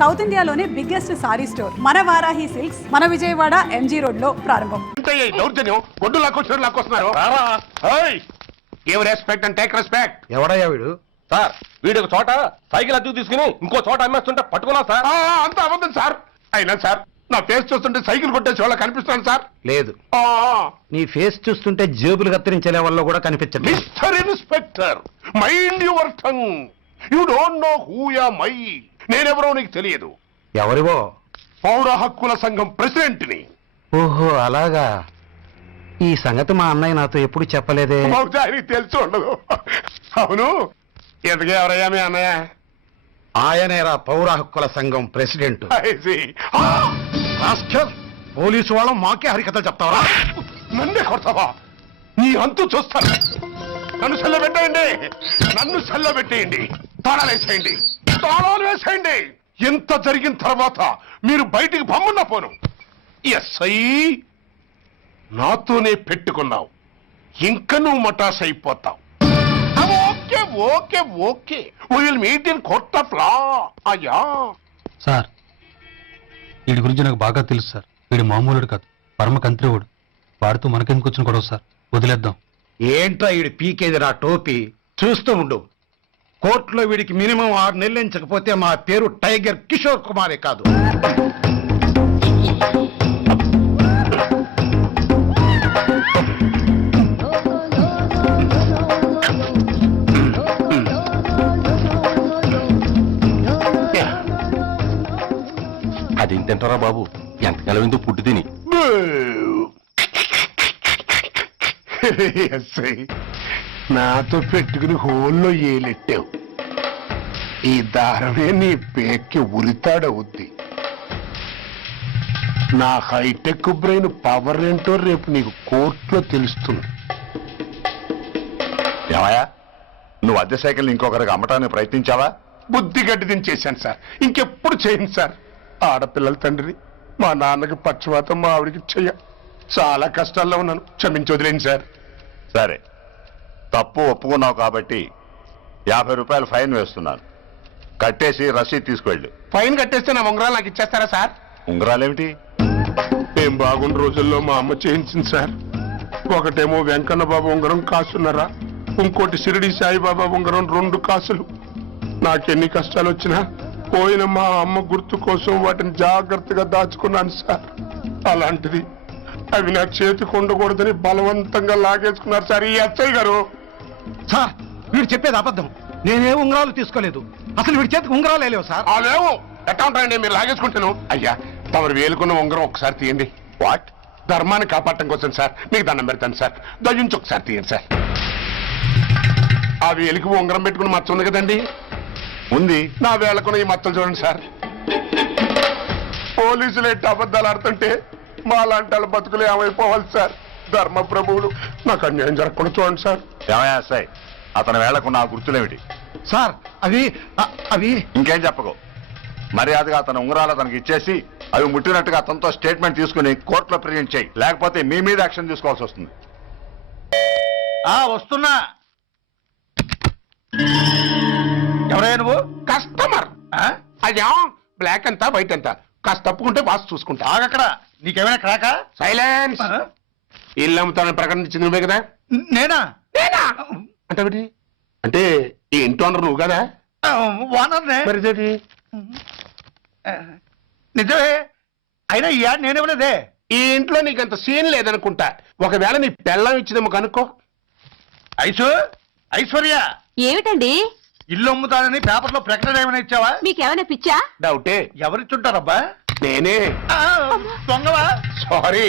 South ఇండియాలోనే biggest sorry store మన Varahi silks మన విజయవాడ ఎంజీ రోడ్ లో ప్రారంభం. ఎవడయ్యా వీడు? సార్ వీడు ఒక చోట సైకిల్ అద్దెకు తీసుకుని ఇంకో చోట అమ్మేస్తుంటే పట్టుకున్నా సార్. అంత అబద్ధం సార్. అయినా సార్ నా ఫేస్ చూస్తుంటే సైకిల్ కొట్టేసి వాళ్ళ కనిపిస్తాను సార్. లేదు, నీ ఫేస్ చూస్తుంటే జేబులు కత్తిరించే వాళ్ళలో కూడా కనిపించదు. Mister inspector, mind your tongue. You don't know who am I. నేనెవరో నీకు తెలియదు. ఎవరివో? పౌర హక్కుల సంఘం ప్రెసిడెంట్ ని. ఓహో అలాగా. ఈ సంగతి మా అన్నయ్య నాతో ఎప్పుడు చెప్పలేదే. బహుశా ఆయనకి తెలిసి ఉండదు. అవును, ఎదుగు ఎవరయ్యా మీ అన్నయ్య? ఆయనేరా పౌర హక్కుల సంఘం ప్రెసిడెంట్. I see. పోలీసు వాళ్ళం మాకే హరికథలు చెప్తావరా? నన్నే కొడతావా? నీ అంతు చూస్తాను. నన్ను సెల్లబెట్టేయండి, నన్ను సెల్లబెట్టేయండి. తాళాలు వేసేయండి, తాళాలు వేసేయండి. ఎంత జరిగిన తర్వాత మీరు బయటికి పంపన్నా పోను. ఎస్ఐ నాతోనే పెట్టుకున్నావు, ఇంకా నువ్వు మటాస్ అయిపోతావు. Okay okay okay, will meet in court of law. అయ్యా సార్, వీడి గురించి నాకు బాగా తెలుసు సార్. వీడు మామూలుడు కాదు, పరమ కంత్రివుడు. వాడితో మనకెందుకు వచ్చిన గొడవ సార్, వదిలేద్దాం. ఏంట్రా వీడి పీకేది నా టోపీ? చూస్తూ ఉండు. కోర్టులో వీడికి మినిమం 6 నెలలు ఎంచకపోతే మా పేరు టైగర్ కిషోర్ కుమారే కాదు. అది తింటారా బాబు, ఎంతకాలం ఎందుకు పుట్టి తిని. ఎస్ఐ నాతో పెట్టుకుని హోల్లో ఏలెట్టావు. ఈ దారమే నీ పేక్కి ఉరితాడవుద్ది. నా హైటెక్ బ్రెయిన్ పవర్ ఏంటో రేపు నీకు కోర్టులో తెలుస్తుంది. ఏమయ్యా, నువ్వు అద్దె సైకిల్ ఇంకొకరికి అమ్మటానికి ప్రయత్నించావా? బుద్ధి గడ్డి దించేశాను సార్, ఇంకెప్పుడు చేయను సార్. ఆడపిల్లల తండ్రి, మా నాన్నకి పక్షవాతం, మా ఆవిడికి చెయ్య. చాలా కష్టాల్లో ఉన్నాను, క్షమించి వదిలేండి సార్. సరే, తప్పు ఒప్పుకున్నావు కాబట్టి 50 రూపాయలు ఫైన్ వేస్తున్నాను. కట్టేసి రసీదు తీసుకువెళ్ళు. ఫైన్ కట్టేస్తే నా ఉంగరాలు నాకు ఇచ్చేస్తారా సార్? ఉంగరాలేమిటి? ఏం బాగున్న రోజుల్లో మా అమ్మ చేయించింది సార్. ఒకటేమో వెంకన్న బాబు ఉంగరం కాసున్నరా, ఇంకోటి షిరిడి సాయిబాబా ఉంగరం 2 కాసులు. నాకెన్ని కష్టాలు వచ్చినా పోయిన మా అమ్మ గుర్తు కోసం వాటిని జాగ్రత్తగా దాచుకున్నాను సార్. అలాంటిది అవి నా చేతికి ఉండకూడదని బలవంతంగా లాగేసుకున్నారు సార్ ఈ ఎస్ఐ గారు. సార్, వీడు చెప్పేది అబద్ధం. నేనే ఉంగరాలు తీసుకోలేదు. అసలు వీడి చేతికి ఉంగరాలు లేవు సార్. అదేమో ఎట్టా ఉంటాయండి, మీరు లాగేసుకుంటాను. అయ్యా, తమరు వేలుకున్న ఉంగరం ఒకసారి తీయండి. వాట్? ధర్మాన్ని కాపాడటం కోసం సార్, మీకు దండం పెడతాను సార్. దయ్యుంచి ఒకసారి తీయండి సార్. ఆ వేలికి ఉంగరం పెట్టుకుని మచ్చ ఉంది కదండి, ఉంది. నా వేళకున్న ఈ మచ్చలు చూడండి సార్. పోలీసులు ఎట్టి అబద్ధాలు ఆడుతుంటే మా లాంటి వాళ్ళ బతుకులు ఏమైపోవాలి సార్. ధర్మ ప్రభువులు, నాకు అన్యాయం జరగకుండా చూడండి సార్. ఏమయ్యా సార్, అతని వేళకున్న ఆ గుర్తులేమిటి? సార్, అవి ఇంకేం చెప్పకు. మర్యాదగా అతని ఉంగరాలు అతనికి ఇచ్చేసి అవి ముట్టినట్టుగా అతనితో స్టేట్మెంట్ తీసుకుని కోర్టులో ప్రెజెంట్ చేయి. లేకపోతే మీ మీద యాక్షన్ తీసుకోవాల్సి వస్తుంది. వస్తున్నా. ఎవరయ్యా నువ్వు? కస్టమర్. అయ్యా, బ్లాక్ ఎంత వైట్ ఎంత కాస్త తప్పుకుంటే బాస్ చూసుకుంటా. ఆగక్కడ. నీకేమైనా క్రాకా? సైలెన్స్. ఇల్లు అమ్ముతానని ప్రకటించింది నువ్వే కదా? నేనా? అంటే అంటే ఈ ఇంటి ఓనర్ నువ్వు కదా? ఓనర్నే. మరి ఇదేంటి? నిజమే. అయినా ఈ యాడ్ నేనేమలేదే. ఈ ఇంట్లో నీకంత సీన్ లేదనుకుంటా. ఒకవేళ నీ పెళ్ళం ఇచ్చిందేమో కనుక్కో. ఐశ్వర్య, ఏమిటండి? ఇల్లు అమ్ముతానని పేపర్లో ప్రకటన ఏమైనా ఇచ్చావా? మీకేమైనా పిచ్చా? డౌటే. ఎవరిచ్చుంటారబ్బా? నేనే. దొంగవా? సారీ,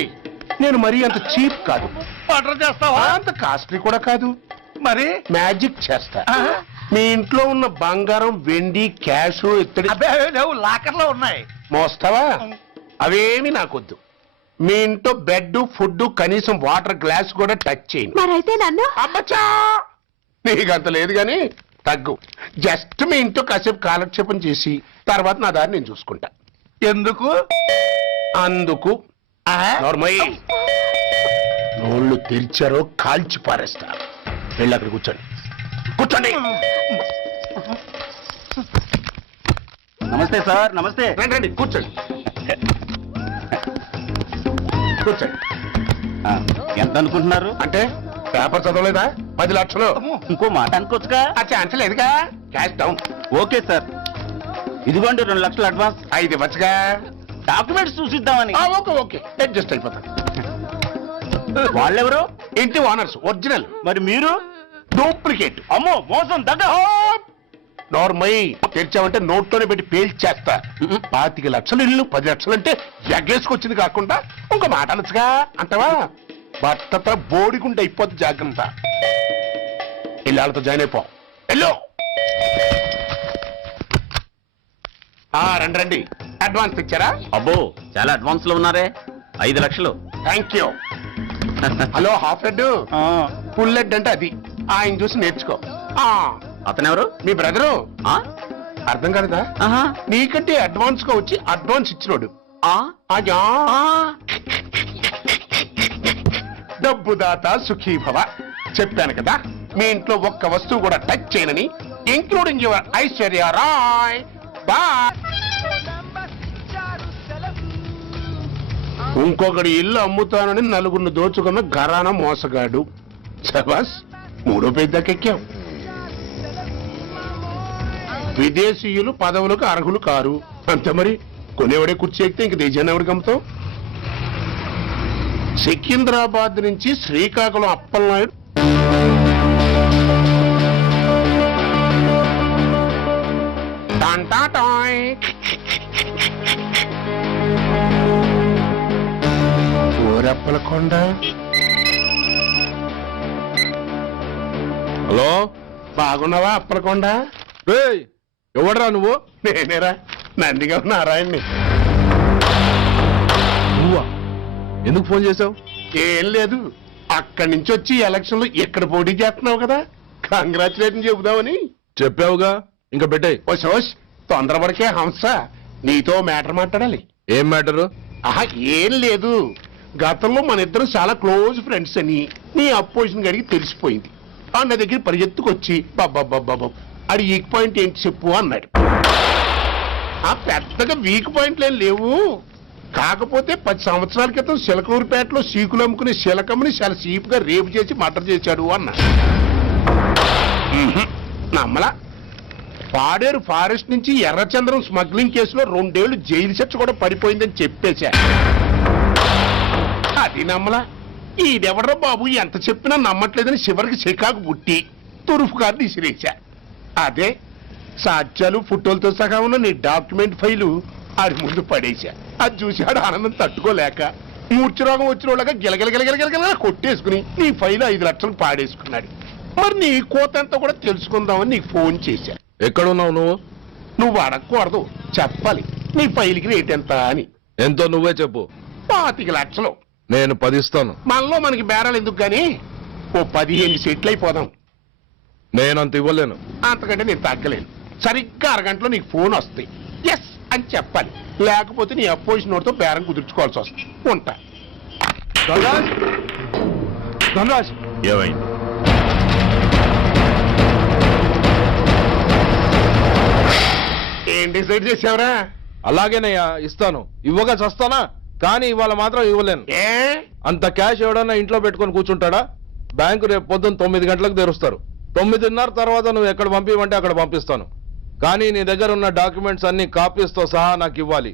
నేను మరీ అంత చీప్ కాదు. మర్డర్ చేస్తావా? అంత కాస్ట్లీ కూడా కాదు. మరి మ్యాజిక్ చేస్తా. మీ ఇంట్లో ఉన్న బంగారం, వెండి, క్యాష్, ఇత్తడి లేవు, లాకర్ లో ఉన్నాయి. మోస్తావా? అవేమి నాకొద్దు. మీ ఇంట్లో బెడ్, ఫుడ్, కనీసం వాటర్ గ్లాస్ కూడా టచ్ చేయను. మరైతే నన్ను అబ్బచ్చా, నీకంత లేదు గాని తగ్గు. జస్ట్ మీ ఇంట్లో కాసేపు కాలక్షేపం చేసి తర్వాత నా దారి నేను చూసుకుంటా. ఎందుకు? అందుకు. నోర్మయ్య, నోళ్ళు తెరిచారో కాల్చి పారేస్తా. వెళ్ళి అక్కడ కూర్చోండి. కూర్చోండి. నమస్తే సార్, నమస్తే. రండి రండి కూర్చోండి కూర్చోండి. ఆ, ఎంత అనుకుంటున్నారు? అంటే పేపర్ చదవలేదా? 10 లక్షలు. ఇంకో మాట అనుకోవచ్చుగా. ఆ ఛాన్స్ లేదుగా. Cash down. ఓకే సార్, ఇదిగోండి 2 లక్షలు అడ్వాన్స్. 5 ఇవ్వచ్చుగా. డాక్యుమెంట్స్ చూసిద్దామని. ఓకే ఓకే అడ్జస్ట్ అయిపోతాను. వాళ్ళెవరు? ఇంటి ఓనర్స్ ఒరిజినల్, మరి మీరు? డూప్లికేట్. అమ్మో, మోసం దగ్గర. నార్మల్ తెరిచామంటే నోట్లోనే పెట్టి పేల్చేస్తా. 25 లక్షలు ఇల్లు 10 లక్షలు అంటే ఎగ్గేసుకొచ్చింది కాకుండా ఇంకో మాట అనొచ్చుగా అంటావా? బట్టతో బోడిగుంటే అయిపోద్ది, జాగ్రత్త. ఇల్లాలతో జాయిన్ అయిపో. ఎల్లో రండి రండి. అడ్వాన్స్ ఇచ్చారా? అబ్బో, చాలా అడ్వాన్స్ లో ఉన్నారే. 5 లక్షలు. Thank you. Hello half head, full head అంటే అది. ఆయన చూసి నేర్చుకో. అతనెవరు? మీ బ్రదరు. ఆ? అర్థం కాలేదా? ఆహా. నీకంటే అడ్వాన్స్ గా వచ్చి అడ్వాన్స్ ఇచ్చినోడు. ఆ? అయ్యా, ఆ. డబ్బు దాత సుఖీభవ. చెప్పాను కదా, మీ ఇంట్లో ఒక్క వస్తువు కూడా టచ్ చేయనని, including your Aishwarya Rai. Bye. ఇంకొకటి ఇల్లు అమ్ముతానని నలుగురిని దోచుకున్న ఘరానా మోసగాడు. శబాస్, 3వ పేజీ దాకా ఎక్కాం. విదేశీయులు పదవులకు అర్హులు కారు. అంతే మరి, కొనేవాడే కుర్చీ ఎక్కితే ఇంక దేశాన్ని ఎవరికి అమ్ముతావు? సికింద్రాబాద్ నుంచి శ్రీకాకుళం అప్పలనాయుడు టాంటాటాయ్. ఓరప్పలకొండ. హలో, బాగున్నావా అప్పలకొండ? ఎవడరా నువ్వు? నేనేరా, నందిగా నారాయణ్ణి. నువ్వా? ఎందుకు ఫోన్ చేసావు? ఏం లేదు, అక్కడి నుంచి వచ్చి ఎలక్షన్ లో ఇక్కడ పోటీ చేస్తున్నావు కదా, కంగ్రాచులేషన్ చెబుదామని. చెప్పావుగా, ఇంకా పెట్టాయి. ఓ సోష్, తొందరపడికే హంస, నీతో మ్యాటర్ మాట్లాడాలి. ఏం మ్యాటరు? ఆహా, ఏం లేదు, గతంలో మన ఇద్దరం చాలా క్లోజ్ ఫ్రెండ్స్ అని నీ అపోజిషన్ గడికి తెలిసిపోయింది. నా దగ్గర పరిగెత్తుకొచ్చి బాబా అది వీక్ పాయింట్ ఏంటి చెప్పు అన్నాడు. ఆ పెద్దగా వీక్ పాయింట్లు ఏం లేవు, కాకపోతే 10 సంవత్సరాల క్రితం శిలకూరుపేటలో సీకులు అమ్ముకునే శిలకమ్మని చాలా సీపుగా రేపు చేసి మర్డర్ చేశాడు అన్నా. నమ్మలా. పాడేరు ఫారెస్ట్ నుంచి ఎర్రచంద్రం స్మగ్లింగ్ కేసులో 2 ఏళ్లు జైలు శిక్ష కూడా పడిపోయిందని చెప్పేశా. అది నమ్మలా. ఈడెవడ్రా బాబు ఎంత చెప్పినా నమ్మట్లేదని చివరికి చికాకు పుట్టి తురుపు గారిని ఇసిరేశా. అదే సాక్ష్యాలు ఫోటోలతో సహా ఉన్న నీ డాక్యుమెంట్ ఫైలు ఆడి ముందు పడేశా. అది చూశాడు ఆనందం తట్టుకోలేక మూర్ఛరోగం వచ్చిన వాళ్ళగా గిలగిలగిలగిలగిలగిల కొట్టేసుకుని నీ ఫైలు 5 లక్షలు పాడేసుకున్నాడు. మరి నీ కోతంతా కూడా తెలుసుకుందామని నీకు ఫోన్ చేశా. ఎక్కడున్నావు నువ్వు? నువ్వు అడగకూడదు, చెప్పాలి. నీ ఫైల్కి రేట్ ఎంత అని. ఎంతో నువ్వే చెప్పు. 25 లక్షలు. నేను 10 ఇస్తాను. మనలో మనకి బేరాలు ఎందుకు గాని, ఓ 15 సెట్లు అయిపోదాం. నేనంత ఇవ్వలేను. అంతకంటే నేను తగ్గలేను. సరిగ్గా అరగంటలో నీకు ఫోన్ వస్తాయి. ఎస్ అని చెప్పాలి, లేకపోతే నీ అపోజిషన్ నోటితో బేరం కుదుర్చుకోవాల్సి వస్తుంది. ఉంటా. ధనరాజ్, ధనరాజ్, ఏమైంది? ఏం డిసైడ్ చేసావురా? అలాగేనయ్యా, ఇస్తాను. ఇవ్వగా చస్తానా, కానీ ఇవాళ మాత్రం ఇవ్వలేను. ఏ అంత క్యాష్ ఎవడన్నా ఇంట్లో పెట్టుకొని కూర్చుంటాడా? బ్యాంకు రేపు పొద్దున్న 9 గంటలకు తెరుస్తారు. 9:30 తర్వాత నువ్వు ఎక్కడ పంపివంటే అక్కడ పంపిస్తాను. కానీ నీ దగ్గర ఉన్న డాక్యుమెంట్స్ అన్ని కాపీస్తో సహా నాకు ఇవ్వాలి.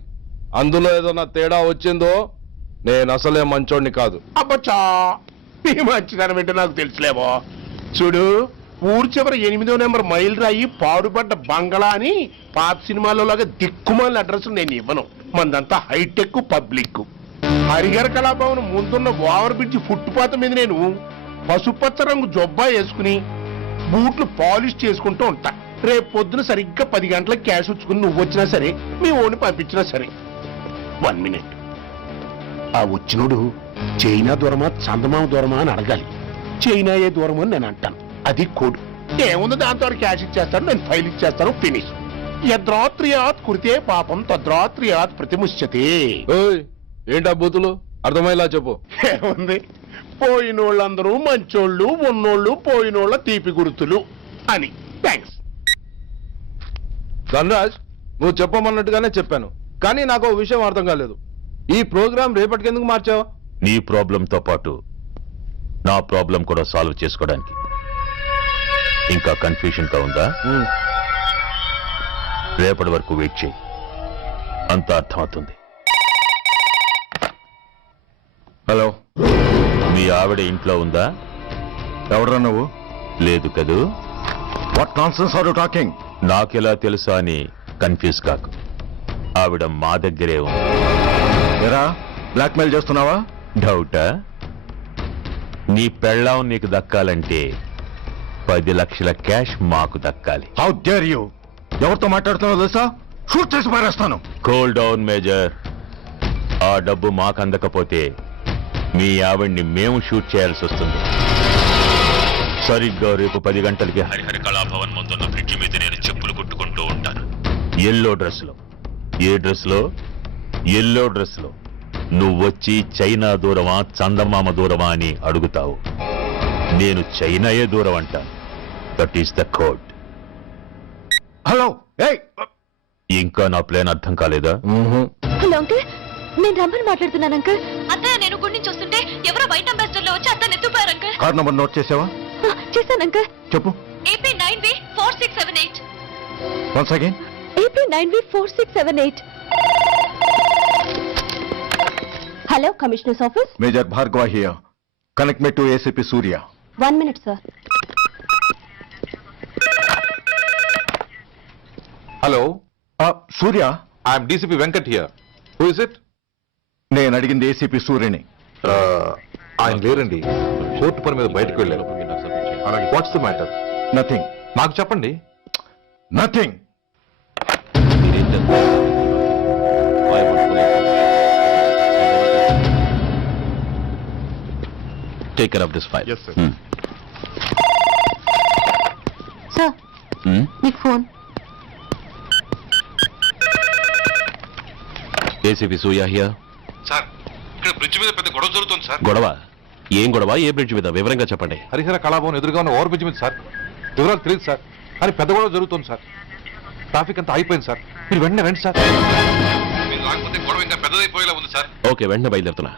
అందులో ఏదైనా తేడా వచ్చిందో నేను అసలే మంచోడిని కాదు. అబ్బచ్చా, నీ మంచిదనం ఏంటో నాకు తెలుసులేవో. చూడు, ఊరు చివరి 8వ నెంబర్ మైల్ రాయి పాడుపడ్డ బంగళా అని పాత సినిమాలో లాగా దిక్కుమాల అడ్రస్ నేను ఇవ్వను. మందంతా హైటెక్ పబ్లిక్. హరిహర కళాభవన్ ముందున్న ఓవర్ బ్రిడ్జ్ ఫుట్పాత్ మీద నేను పసుపచ్చ రంగు జొబ్బా వేసుకుని బూట్లు పాలిష్ చేసుకుంటూ ఉంటా. రేపు పొద్దున సరిగ్గా 10 గంటలకు క్యాష్ వచ్చుకుని నువ్వు వచ్చినా సరే, మీ ఓని పంపించినా సరే. 1 మినిట్. ఆ వచ్చినోడు చైనా దూరమా చందమామ దూరమా అని అడగాలి. చైనా ఏ దూరం అని నేను అంటాను. అది కోడ్. ఏముంది, దాంతో క్యాష్ ఇచ్చేస్తాను, నేను ఫైల్ ఇచ్చేస్తాను, ఫినిష్. యద్రాత్రియాత్ కురితే పాపం తద్రాత్రియాత్ ప్రతిముష్యతే. ఓయ్, ఏంటా బూతులు? అర్థమయ్యేలా చెప్పు. ఏముంది, పోయినోళ్ళందరూ మంచోళ్ళు, ఉన్నోళ్ళు పోయినోళ్ళ తీపి గుర్తులు అని. థ్యాంక్స్. ధనరాజ్, నువ్వు చెప్పమన్నట్టుగానే చెప్పాను, కానీ నాకు ఓ విషయం అర్థం కాలేదు. ఈ ప్రోగ్రామ్ రేపటికి ఎందుకు మార్చావు? నీ ప్రాబ్లంతో పాటు నా ప్రాబ్లం కూడా సాల్వ్ చేసుకోవడానికి. ఇంకా కన్ఫ్యూషన్ గా ఉందా? రేపటి వరకు వెయిట్ చేయి, అంత అర్థమవుతుంది. హలో, మీ ఆవిడ ఇంట్లో ఉందా? ఎవడ్రా నువ్వు? లేదు కదూ. What nonsense are you talking? నాకెలా తెలుసా అని కన్ఫ్యూజ్ కాకు. ఆవిడ మా దగ్గరే ఉంది. ఎరా, బ్లాక్మెయిల్ చేస్తున్నావా? డౌటా? నీ పెళ్ళాం నీకు దక్కాలంటే 10 లక్షల క్యాష్ మాకు దక్కాలి. How dare you? ఎవరితో మాట్లాడుతున్నావో తెలుసా? షూట్ చేసి పారేస్తాను. Cool down major. ఆ డబ్బు మాకు అందకపోతే మీ ఆవిడ్ని మేము షూట్ చేయాల్సి వస్తుంది. సరిగ్గా రేపు 10 గంటలకి హరిహర కళాభవన్ ముందున్న బ్రిడ్జి మీద నేను చెప్పులు కుట్టుకుంటూ ఉంటాను. ఎల్లో డ్రెస్ లో. ఏ డ్రెస్ లో? ఎల్లో డ్రెస్ లో. నువ్వొచ్చి చైనా దూరమా చందమామ దూరమా అని అడుగుతావు. నేను చైనాయే దూరం అంటాను. That is the code. Hello, ఏయ్, ఇంకా నా ప్లాన్ అర్థం కాలేదా? హలో అంకుల్, నేను రమ్మని మాట్లాడుతున్నాను అంకుల్. అత్తయ్య నేను గుడి నుంచి వస్తుంటే ఎవరో వైట్ అంబాసిడర్ లో వచ్చి అత్తని ఎత్తుపోయారు అంకుల్. కార్ నంబర్ నోట్ చేసావా? చేశాను అంకుల్. చెప్పు. AP 9V4678. Once again. AP 9V4678. Hello, commissioners office. Major Bhargava here. Connect me to ACP Surya. 1 minute sir. Hello, Surya, I'm DCP Venkat here. Who is it? నేను అడిగింది ACP సూర్యని. ఆయన లేరండి, court పని మీద బయటకు వెళ్ళారు. What's the matter? నథింగ్. నాకు చెప్పండి. Nothing. Take care of this file. Sir, మీకు phone. ACP Surya here. Sir, ఇక్కడ బ్రిడ్జ్ మీద పెద్ద గొడవ జరుగుతుంది సార్. గొడవ? ఏం గొడవ? ఏ బ్రిడ్జ్ మీద? వివరంగా చెప్పండి. హరిహర కళాభవన్ ఎదురుగా ఉన్న ఓవర్ బ్రిడ్జ్ మీద సార్. వివరాలు తెలియదు సార్, కానీ పెద్ద గొడవ జరుగుతుంది సార్. ట్రాఫిక్ అంతా అయిపోయింది సార్. మీరు వెంటనే రండి సార్. మీరు రాకపోతే గొడవ ఇంకా పెద్దదైపోయేలా ఉంది సార్. ఓకే, వెంటనే బయలుదేరుతున్నా.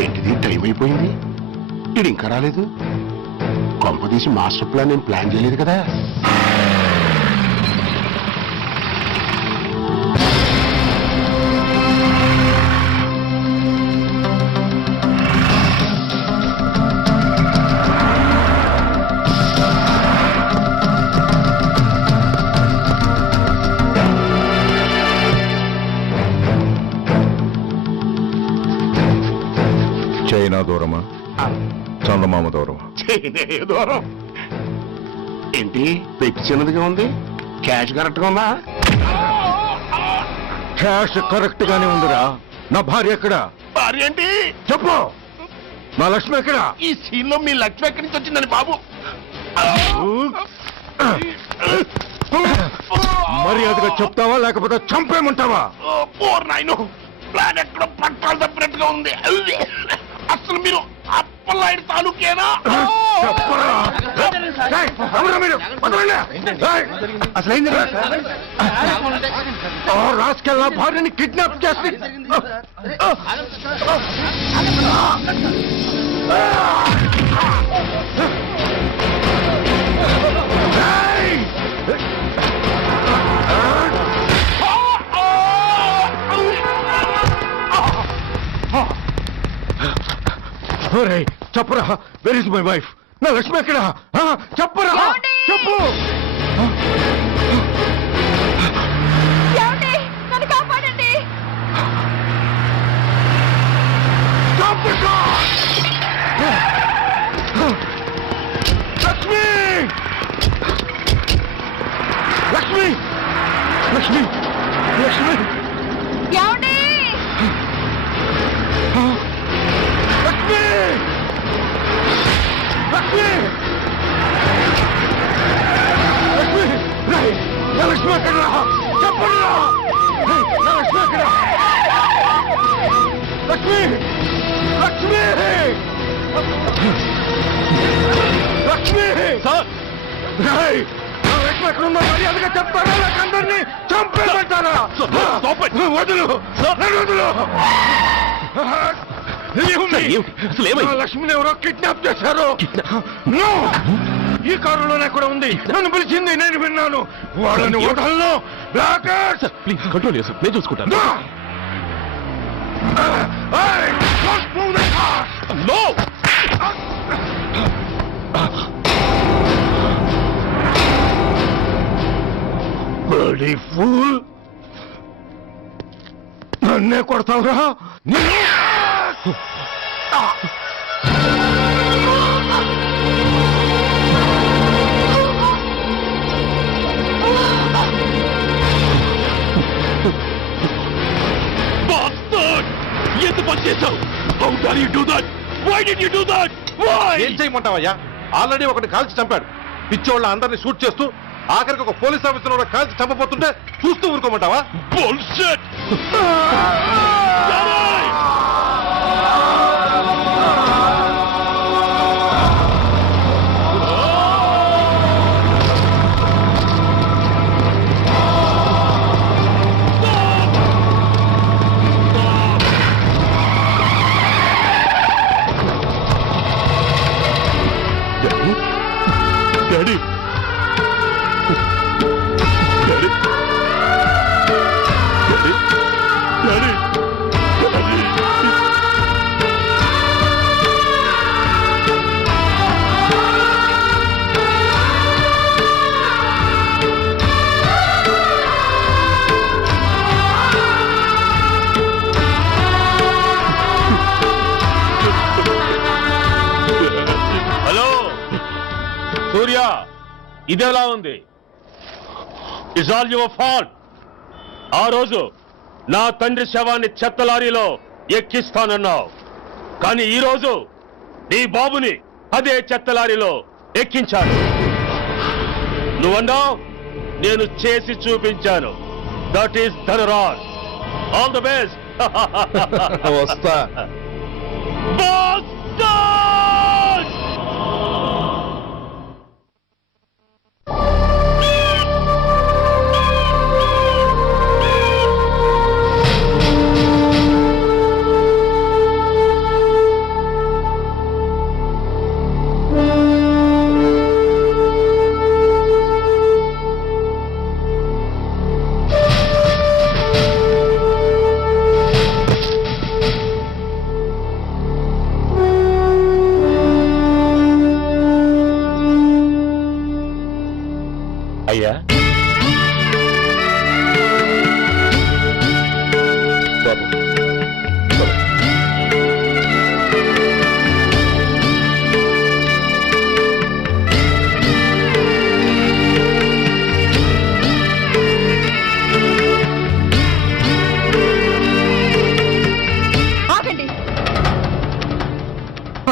ఏంటిది, టైం అయిపోయింది, ఇది ఇంకా రాలేదు. కొంపదీసి మాస్టర్ ప్లాన్ నేను ప్లాన్ చేయలేదు కదా. చైనా దూరమా చందమామ దూరమా? దూరం ఏంటి, పెట్టి చిన్నదిగా ఉంది, క్యాష్ కరెక్ట్ గా ఉందా? క్యాష్ కరెక్ట్ గానే ఉందిరా. నా భార్య ఎక్కడ? భార్య ఏంటి చెప్పు. నా లక్ష్మి ఎక్కడ? ఈ సీన్ లో మీ లక్ష్మి ఎక్కడి నుంచి వచ్చిందని బాబు? మర్యాదగా చెప్తావా లేకపోతే చంపేమంటావా? నాయను, ప్లాన్ ఎక్కడో పట్టాలు తప్పినట్టుగా ఉంది. అసలు మీరు అప్పలాంటి తాలూకేనా? అసలు రాసుకెళ్ళ భార్యని కిడ్నాప్ చేసి చెప్పరా, వెర్ ఇస్ మై వైఫ్? నా లక్ష్మి ఎక్కడ? చెప్పరా, చెప్పు. నన్ను కాపాడండి. లక్ష్మి, లక్ష్మి, లక్ష్మి, లక్ష్మి, ఏమండి? లక్ష్మి, లక్ష్మి, లక్ష్మి, లక్ష్మి ఎక్కడ? లక్ష్మి సార్ రేయ్, నా లక్ష్మి ఎక్కడుందో మర్యాదగా చెప్తారా లేక అందరినీ చంపేమంటారా? వదులు నన్ను వదులు. నా లక్ష్మిని ఎవరో కిడ్నాప్ చేశారు. నో! ఈ కారులోనే కూడా ఉంది. నన్ను పిలిచింది, నేను విన్నాను. వాళ్ళని వదలను. బ్లాకర్స్ ప్లీజ్ కంట్రోల్ చేసి నేను చూసుకుంటాను. నో బ్లడీ ఫూల్, నన్నే కొడతావురా? ఎంత పని చేశావు? How dare you do that? Why did you do that? Why? ఏం చేయమంటావయ్యా? ఆల్రెడీ ఒకటి కాల్చి చంపాడు. పిచ్చోళ్ళ అందరినీ షూట్ చేస్తూ ఆఖరికి ఒక పోలీస్ ఆఫీసర్ కూడా కాల్చి చంపబోతుంటే చూస్తూ ఊరుకోమంటావా? Bullshit! Daddy! Daddy! Daddy! Daddy! Hello Surya, ఇదేలా ఉంది? It's all your fault. ఆ రోజు నా తండ్రి శవాన్ని చెత్త లారీలో ఎక్కిస్తానన్నావు, కానీ ఈ రోజు నీ బాబుని అదే చెత్త లారీలో ఎక్కించాను. నువ్వన్నావు, నేను చేసి చూపించాను. That is Dhanraj. All the best. వస్తా. అయ్యా బాబు, ఆగండి.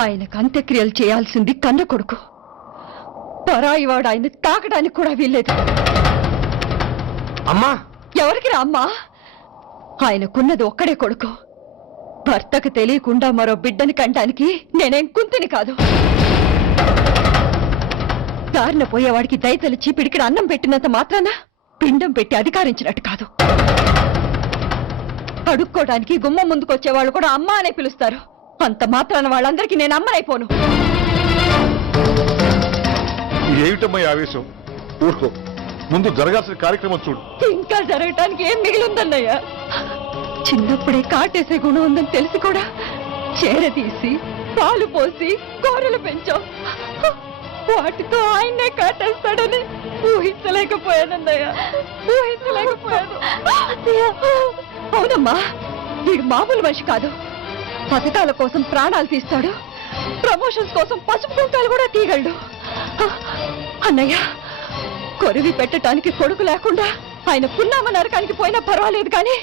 ఆయనకు అంత్యక్రియలు చేయాల్సింది కన్న కొడుకు. పరాయివాడు ఆయన తాకడానికి కూడా వీల్లేదు. అమ్మా, ఎవరికి రా అమ్మా? ఆయనకున్నది ఒక్కడే కొడుకు. భర్తకు తెలియకుండా మరో బిడ్డని కంటానికి నేనేం కుంతిని కాదు. దారిన పోయేవాడికి దయతలిచి పిడికిన అన్నం పెట్టినంత మాత్రాన పిండం పెట్టి అధికారించినట్టు కాదు. అడుక్కోవడానికి గుమ్మం ముందుకొచ్చేవాళ్ళు కూడా అమ్మ అనే పిలుస్తారు. అంత మాత్రాన వాళ్ళందరికీ నేను అమ్మనైపోను. ఏమిటమ్మా ఆవేశం? ఊరుకో, ముందు జరగాల్సిన కార్యక్రమం చూడు. ఇంకా జరగటానికి ఏం మిగిలిందన్నయ్య? చిన్నప్పుడే కాటేసే గుణం ఉందని తెలిసి కూడా చేరదీసి పాలు పోసి కూరలు పెంచాం. వాటితో ఆయన్నే కాటేస్తాడని ఊహించలేకపోయానన్నయ్య, ఊహించలేకపోయాను. అవునమ్మా, వీడు మామూలు మనిషి కాదు. పథకాల కోసం ప్రాణాలు తీస్తాడు, ప్రమోషన్స్ కోసం పసుపు కుంకాలు కూడా తీయగలడు. అన్నయ్య, కొరివి పెట్టడానికి కొడుకు లేకుండా ఆయన పున్నామ నరకానికి పోయినా పర్వాలేదు, కానీ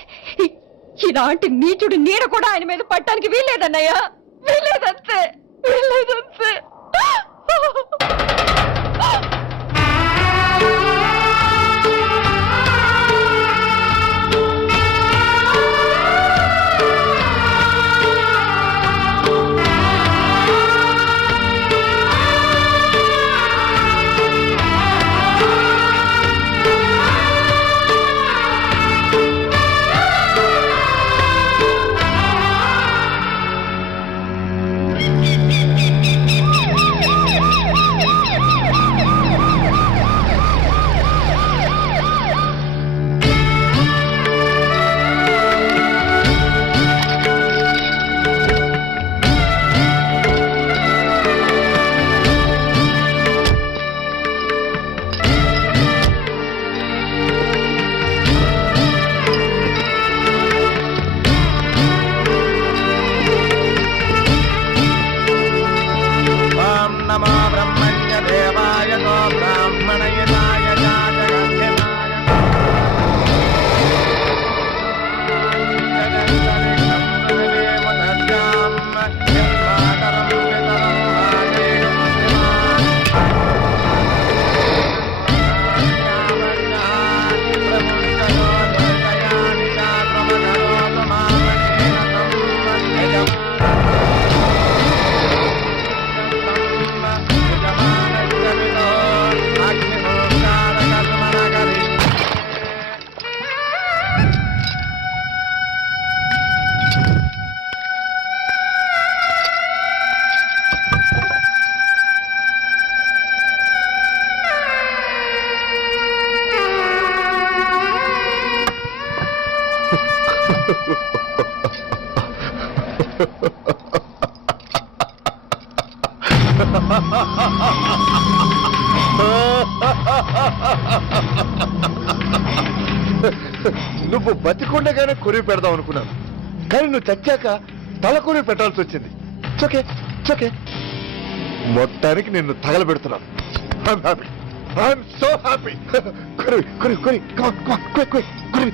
ఇలాంటి నీచుడు నీడ కూడా ఆయన మీద పట్టడానికి వీల్లేదన్నయ్య, వీల్లేదంతే, వీల్లేదంతే. నువ్వు బతికుండగానే కొరివి పెడదాం అనుకున్నాను, కానీ నువ్వు చచ్చాక తల కొరివి పెట్టాల్సి వచ్చింది. చోకే చోకే మొత్తానికి నిన్ను తగలబెడుతున్నాను. I'm so happy. కొరివి కొరివి కొరివి కొరివి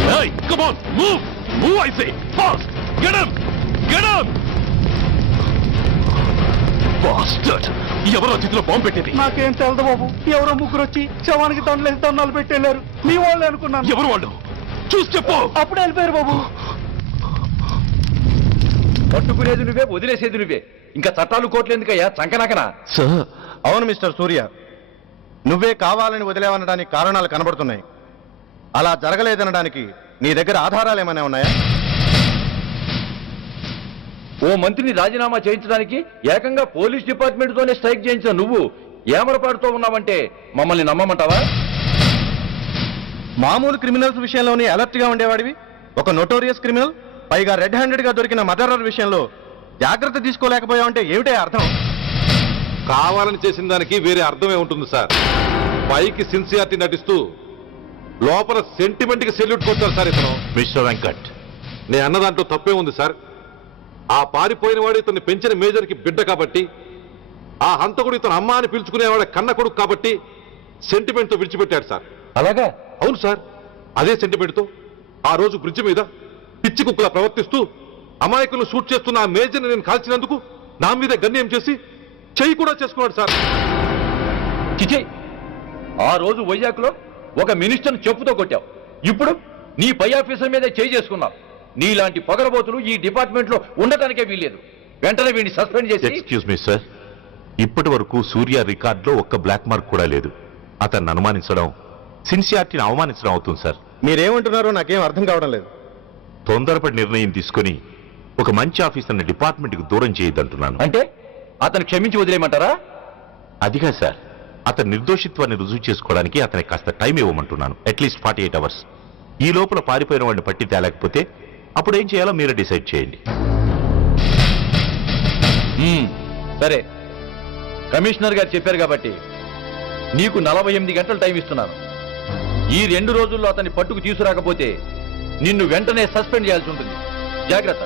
Hey, come on, move! Move, I say! Fast! Get him! Get him! Bastard! ఎవరో చేతిలో బాంబు పెట్టేది? నాకేం తెలదు బాబు. ఎవరో ముగ్గురు వచ్చి శవానికి దండలేసి దండాలు పెట్టేళ్ళారు. మీ వాళ్ళే అనుకున్నాను. ఎవరు వాళ్ళు? చూసి చెప్పు. అప్పుడే వెళ్ళిపోయారు బాబు. పట్టుకునేది నువ్వే, వదిలేసేది నువ్వే. ఇంకా చట్టాలు కోట్లు ఎందుకయ్యా చంకనాకనా? సార్, అవును మిస్టర్ సూర్య, నువ్వే కావాలని వదిలేవనడానికి కారణాలు కనబడుతున్నాయి. అలా జరగలేదనడానికి నీ దగ్గర ఆధారాలు ఏమైనా ఉన్నాయా? ఓ మంత్రిని రాజీనామా చేయించడానికి ఏకంగా పోలీస్ డిపార్ట్మెంట్ తోనే స్ట్రైక్ చేయించిన నువ్వు ఏమరపాటుతో ఉన్నావంటే మమ్మల్ని నమ్మమంటావా? మామూలు క్రిమినల్స్ విషయంలోనే అలర్ట్ గా ఉండేవాడివి, ఒక నోటోరియస్ క్రిమినల్, పైగా రెడ్ హ్యాండెడ్ గా దొరికిన మర్డరర్ విషయంలో జాగ్రత్త తీసుకోలేకపోయావంటే ఏమిటే అర్థం? కావాలని చేసిన దానికి వేరే అర్థమే ఉంటుంది సార్. పైకి సిన్సియారిటీ నటిస్తూ లోపల సెంటిమెంట్ కి సెల్యూట్ కొట్టారు సార్ ఇతను. మిస్టర్ వెంకట్, నేను అన్న దాంట్లో తప్పే ఉంది సార్. ఆ పారిపోయిన వాడు ఇతన్ని పెంచిన మేజర్ కి బిడ్డ కాబట్టి, ఆ హంతకుడు ఇతను అమ్మ అని పిలుచుకునేవాడు కన్న కొడుకు కాబట్టి సెంటిమెంట్ తో విడిచిపెట్టాడు సార్. అలాగా? అవును సార్, అదే సెంటిమెంట్ తో ఆ రోజు బ్రిడ్జ్ మీద పిచ్చి కుక్కలా ప్రవర్తిస్తూ అమాయకులను షూట్ చేస్తున్న ఆ మేజర్ని నేను కాల్చినందుకు నా మీద గన్యం చేసి చెయ్యి కూడా చేసుకున్నాడు సార్. చిచి, ఆ రోజు వైజాగ్లో ఒక మినిస్టర్ని చెప్పుతో కొట్టావు, ఇప్పుడు నీ పై ఆఫీసర్ మీదే చేయి చేసుకున్నావు. నీలాంటి పొగరబోతులు ఈ డిపార్ట్మెంట్ లో ఉండటానికే వీల్లేదు. వెంటనే వీడిని సస్పెండ్ చేసి. ఎక్స్క్యూజ్ మీ సార్, ఇప్పటి వరకు సూర్య రికార్డులో ఒక్క బ్లాక్ మార్క్ కూడా లేదు. అతన్ని అనుమానించడం సిన్సియారిటీని అవమానించడం అవుతుంది సార్. మీరేమంటున్నారో నాకేం అర్థం కావడం లేదు. తొందరపడి నిర్ణయం తీసుకొని ఒక మంచి ఆఫీసర్ని డిపార్ట్మెంట్కి దూరం చేయొద్దంటున్నాను. అంటే అతను క్షమించి వదిలేయమంటారా? అదిగా సార్, అతని నిర్దోషిత్వాన్ని రుజువు చేసుకోవడానికి అతనికి కాస్త టైం ఇవ్వమంటున్నాను. At least 48 hours. ఈ లోపల పారిపోయిన వాడిని పట్టి తేలేకపోతే అప్పుడు ఏం చేయాలో మీరే డిసైడ్ చేయండి. సరే, కమిషనర్ గారు చెప్పారు కాబట్టి నీకు 48 గంటలు టైం ఇస్తున్నాను. ఈ 2 రోజుల్లో అతన్ని పట్టుకు తీసుకురాకపోతే నిన్ను వెంటనే సస్పెండ్ చేయాల్సి ఉంటుంది. జాగ్రత్త.